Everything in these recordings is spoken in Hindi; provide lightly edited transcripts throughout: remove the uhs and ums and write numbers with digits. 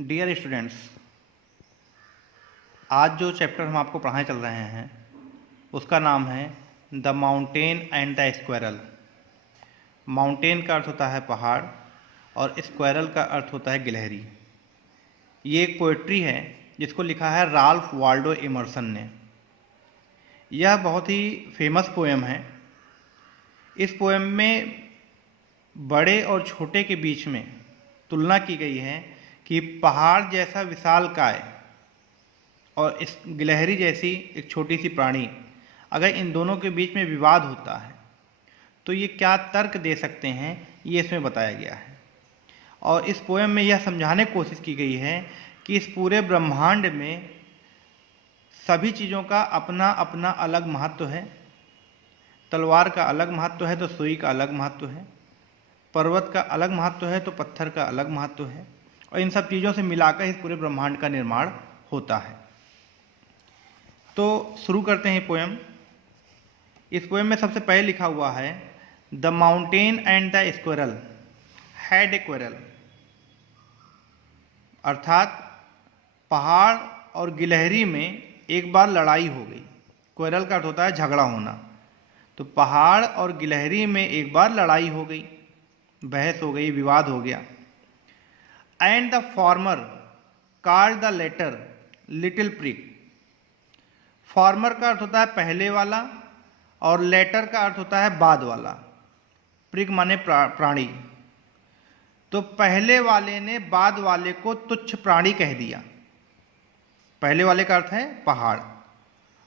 डियर स्टूडेंट्स, आज जो चैप्टर हम आपको पढ़ाने चल रहे हैं उसका नाम है the mountain and the squirrel. Mountain का अर्थ होता है पहाड़ और स्क्वायरल का अर्थ होता है गिलहरी। ये एक पोइट्री है जिसको लिखा है राल्फ वाल्डो इमर्सन ने। यह बहुत ही फेमस पोएम है। इस पोएम में बड़े और छोटे के बीच में तुलना की गई है कि पहाड़ जैसा विशालकाय और इस गिलहरी जैसी एक छोटी सी प्राणी, अगर इन दोनों के बीच में विवाद होता है तो ये क्या तर्क दे सकते हैं, ये इसमें बताया गया है। और इस पोएम में यह समझाने की कोशिश की गई है कि इस पूरे ब्रह्मांड में सभी चीज़ों का अपना अपना अलग महत्व है। तलवार का अलग महत्व है तो सुई का अलग महत्व है, पर्वत का अलग महत्व है तो पत्थर का अलग महत्व है, और इन सब चीज़ों से मिलाकर इस पूरे ब्रह्मांड का निर्माण होता है। तो शुरू करते हैं पोएम। इस पोएम में सबसे पहले लिखा हुआ है the mountain and the squirrel had a quarrel, अर्थात पहाड़ और गिलहरी में एक बार लड़ाई हो गई। क्वेरल का अर्थ होता है झगड़ा होना। तो पहाड़ और गिलहरी में एक बार लड़ाई हो गई, बहस हो गई, विवाद हो गया। And the former called the latter little prig. Former का अर्थ होता है पहले वाला और लेटर का अर्थ होता है बाद वाला। प्रिक माने प्राणी। तो पहले वाले ने बाद वाले को तुच्छ प्राणी कह दिया। पहले वाले का अर्थ है पहाड़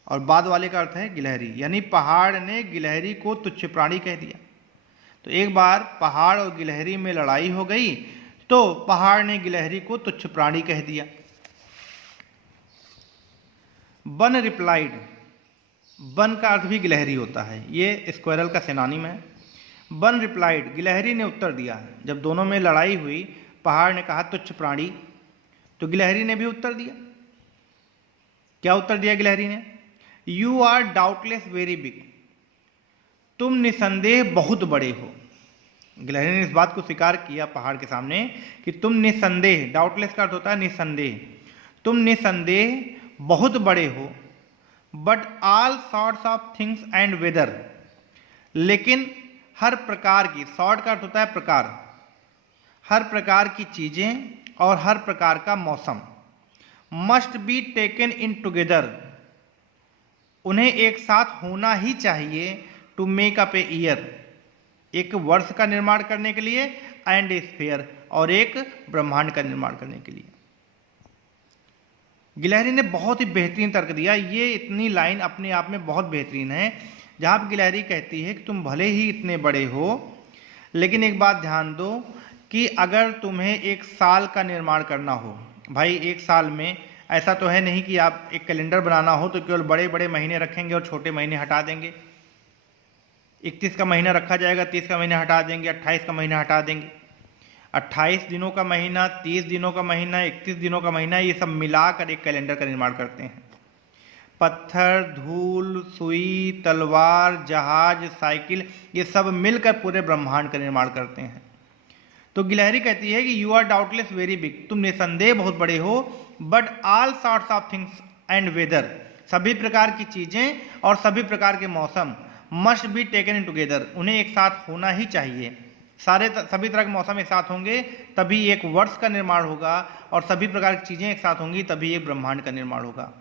और बाद वाले का अर्थ है गिलहरी, यानी पहाड़ ने गिलहरी को तुच्छ प्राणी कह दिया। तो एक बार पहाड़ और गिलहरी में लड़ाई हो गई तो पहाड़ ने गिलहरी को तुच्छ प्राणी कह दिया। वन रिप्लाइड, वन का अर्थ भी गिलहरी होता है, ये स्क्वायरल का सिनोनिम है। वन रिप्लाइड, गिलहरी ने उत्तर दिया। जब दोनों में लड़ाई हुई, पहाड़ ने कहा तुच्छ प्राणी, तो गिलहरी ने भी उत्तर दिया। क्या उत्तर दिया गिलहरी ने? You are doubtless very big, तुम निसंदेह बहुत बड़े हो। गिलहरी ने इस बात को स्वीकार किया पहाड़ के सामने कि तुम निसंदेह, डाउटलेस का अर्थ होता है निसंदेह, तुम निसंदेह बहुत बड़े हो। But all sorts of things and weather, लेकिन हर प्रकार की, सॉर्ट का अर्थ होता है प्रकार, हर प्रकार की चीजें और हर प्रकार का मौसम, must be taken in together, उन्हें एक साथ होना ही चाहिए। To make up a year, एक वर्ष का निर्माण करने के लिए, एंड ए स्फीयर, और एक ब्रह्मांड का निर्माण करने के लिए। गिलहरी ने बहुत ही बेहतरीन तर्क दिया। ये इतनी लाइन अपने आप में बहुत बेहतरीन है, जहाँ पर गिलहरी कहती है कि तुम भले ही इतने बड़े हो, लेकिन एक बात ध्यान दो कि अगर तुम्हें एक साल का निर्माण करना हो, भाई एक साल में ऐसा तो है नहीं कि आप एक कैलेंडर बनाना हो तो केवल बड़े बड़े महीने रखेंगे और छोटे महीने हटा देंगे। 31 का महीना रखा जाएगा, 30 का महीना हटा देंगे, 28 का महीना हटा देंगे। 28 दिनों का महीना, 30 दिनों का महीना, 31 दिनों का महीना, ये सब मिलाकर एक कैलेंडर का निर्माण करते हैं। पत्थर, धूल, सुई, तलवार, जहाज, साइकिल, ये सब मिलकर पूरे ब्रह्मांड का निर्माण करते हैं। तो गिलहरी कहती है कि you are doubtless very big, तुम निसंदेह बहुत बड़े हो। But all sorts of things and weather, सभी प्रकार की चीजें और सभी प्रकार के मौसम, must be taken in together, उन्हें एक साथ होना ही चाहिए। सभी तरह के मौसम एक साथ होंगे तभी एक वर्ष का निर्माण होगा, और सभी प्रकार की चीजें एक साथ होंगी तभी एक ब्रह्मांड का निर्माण होगा।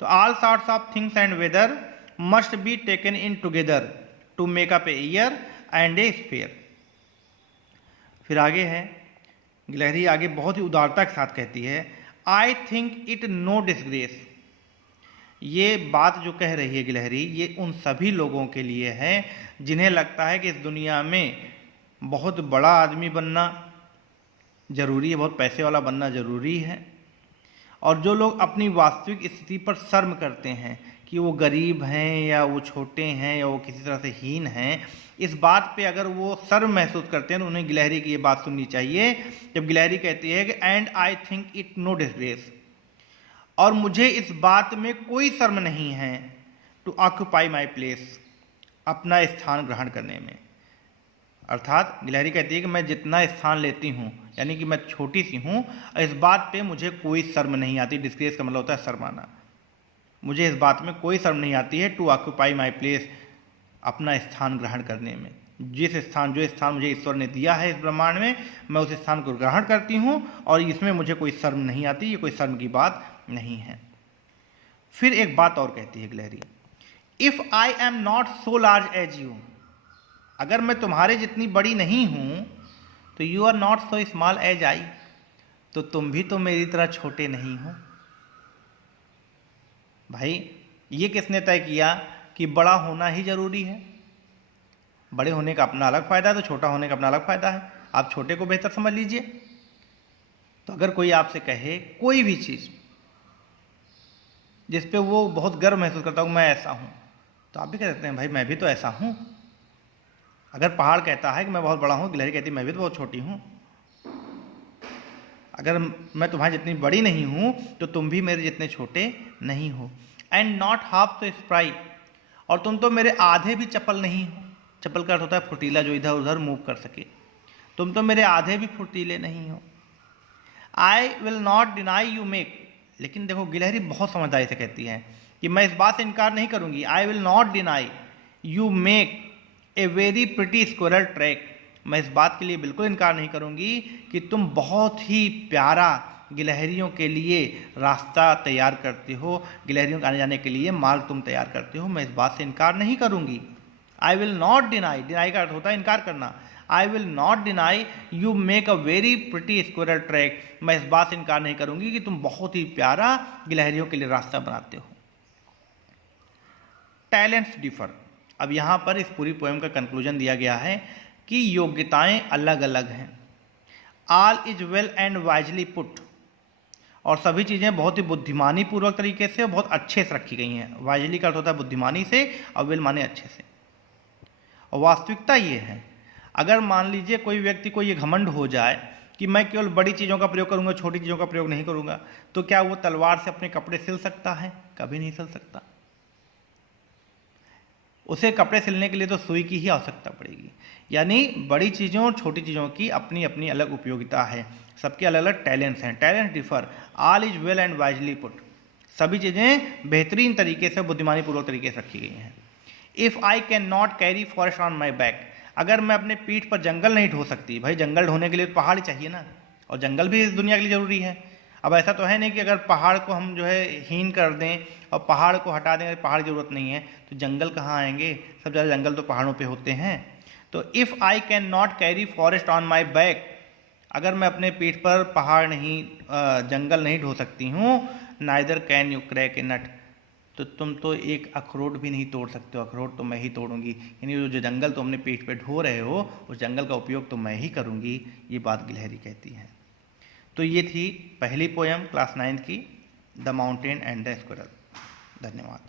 तो all sorts of things and weather must be taken in together to make up a year and a sphere. फिर आगे है, गिलहरी आगे बहुत ही उदारता के साथ कहती है, I think it no disgrace. ये बात जो कह रही है गिलहरी, ये उन सभी लोगों के लिए है जिन्हें लगता है कि इस दुनिया में बहुत बड़ा आदमी बनना जरूरी है, बहुत पैसे वाला बनना जरूरी है, और जो लोग अपनी वास्तविक स्थिति पर शर्म करते हैं कि वो गरीब हैं या वो छोटे हैं या वो किसी तरह से हीन हैं, इस बात पे अगर वो शर्म महसूस करते हैं तो उन्हें गिलहरी की ये बात सुननी चाहिए। जब गिलहरी कहती है कि and I think it no disgrace, और मुझे इस बात में कोई शर्म नहीं है, टू ऑक्यूपाई माई प्लेस, अपना स्थान ग्रहण करने में। अर्थात गिलहरी कहती है कि मैं जितना स्थान लेती हूँ, यानी कि मैं छोटी सी हूँ, इस बात पे मुझे कोई शर्म नहीं आती। डिस्ग्रेस का मतलब होता है शर्माना। मुझे इस बात में कोई शर्म नहीं आती है टू ऑक्यूपाई माई प्लेस, अपना स्थान ग्रहण करने में। जो स्थान मुझे ईश्वर ने दिया है इस ब्रह्मांड में, मैं उस स्थान को ग्रहण करती हूँ और इसमें मुझे कोई शर्म नहीं आती, ये कोई शर्म की बात नहीं है। फिर एक बात और कहती है गिलहरी, if I am not so large as you, अगर मैं तुम्हारे जितनी बड़ी नहीं हूँ तो you are not so small as I, तो तुम भी तो मेरी तरह छोटे नहीं हो। भाई ये किसने तय किया कि बड़ा होना ही जरूरी है? बड़े होने का अपना अलग फ़ायदा है तो छोटा होने का अपना अलग फ़ायदा है। आप छोटे को बेहतर समझ लीजिए। तो अगर कोई आपसे कहे कोई भी चीज़ जिस पे वो बहुत गर्व महसूस करता हूँ, मैं ऐसा हूँ, तो आप भी कह सकते हैं भाई मैं भी तो ऐसा हूँ। अगर पहाड़ कहता है कि मैं बहुत बड़ा हूँ, गिलहरी कहती है मैं भी तो बहुत छोटी हूँ। अगर मैं तुम्हारी जितनी बड़ी नहीं हूँ तो तुम भी मेरे जितने छोटे नहीं हो। एंड नॉट हाफ तो स्प्राई, और तुम तो मेरे आधे भी चपल नहीं हो। चपल का अर्थ होता है फुर्तीला, जो इधर उधर मूव कर सके। तुम तो मेरे आधे भी फुर्तीले नहीं हो। I will not deny you make, लेकिन देखो गिलहरी बहुत समझदारी से कहती है कि मैं इस बात से इनकार नहीं करूंगी। I will not deny you make a very pretty squirrel track, मैं इस बात के लिए बिल्कुल इनकार नहीं करूंगी कि तुम बहुत ही प्यारा गिलहरियों के लिए रास्ता तैयार करते हो, गिलहरियों के आने जाने के लिए मार्ग तुम तैयार करते हो। मैं इस बात से इनकार नहीं करूंगी। I will not deny, deny का अर्थ होता है इनकार करना। I will not deny you make a very pretty squirrel track, मैं इस बात से इनकार नहीं करूंगी कि तुम बहुत ही प्यारा गिलहरियों के लिए रास्ता बनाते हो। टैलेंट्स डिफर, अब यहाँ पर इस पूरी पोएम का कंक्लूजन दिया गया है कि योग्यताएं अलग अलग हैं। All is well and wisely put, और सभी चीज़ें बहुत ही बुद्धिमानी पूर्वक तरीके से और बहुत अच्छे से रखी गई हैं। वाइजली का अर्थ होता है बुद्धिमानी से और वेल माने अच्छे से। और वास्तविकता ये है, अगर मान लीजिए कोई व्यक्ति को ये घमंड हो जाए कि मैं केवल बड़ी चीज़ों का प्रयोग करूंगा, छोटी चीज़ों का प्रयोग नहीं करूंगा, तो क्या वो तलवार से अपने कपड़े सिल सकता है? कभी नहीं सिल सकता। उसे कपड़े सिलने के लिए तो सुई की ही आवश्यकता पड़ेगी। यानी बड़ी चीज़ों और छोटी चीज़ों की अपनी अपनी अलग उपयोगिता है, सबके अलग अलग टैलेंट्स हैं। Talent differ, all is well and wisely put, सभी चीज़ें बेहतरीन तरीके से बुद्धिमानी पूर्वक तरीके से रखी गई हैं। If I can not carry forest on my back, अगर मैं अपने पीठ पर जंगल नहीं ढो सकती, भाई जंगल ढोने के लिए तो पहाड़ चाहिए ना, और जंगल भी इस दुनिया के लिए ज़रूरी है। अब ऐसा तो है नहीं कि अगर पहाड़ को हम जो है हीन कर दें और पहाड़ को हटा दें, पहाड़ की ज़रूरत नहीं है, तो जंगल कहाँ आएंगे? सब ज़्यादा जंगल तो पहाड़ों पे होते हैं। तो if I can not carry forest on my back, अगर मैं अपने पीठ पर पहाड़ नहीं जंगल नहीं ढो सकती हूँ, नाइदर कैन यू क्रैक ए नट, तो तुम तो एक अखरोट भी नहीं तोड़ सकते हो, अखरोट तो मैं ही तोड़ूंगी। यानी जो जंगल तुम अपने पीठ पे ढो रहे हो, उस जंगल का उपयोग तो मैं ही करूंगी, ये बात गिलहरी कहती है। तो ये थी पहली पोयम क्लास 9 की, the mountain and the squirrel. धन्यवाद।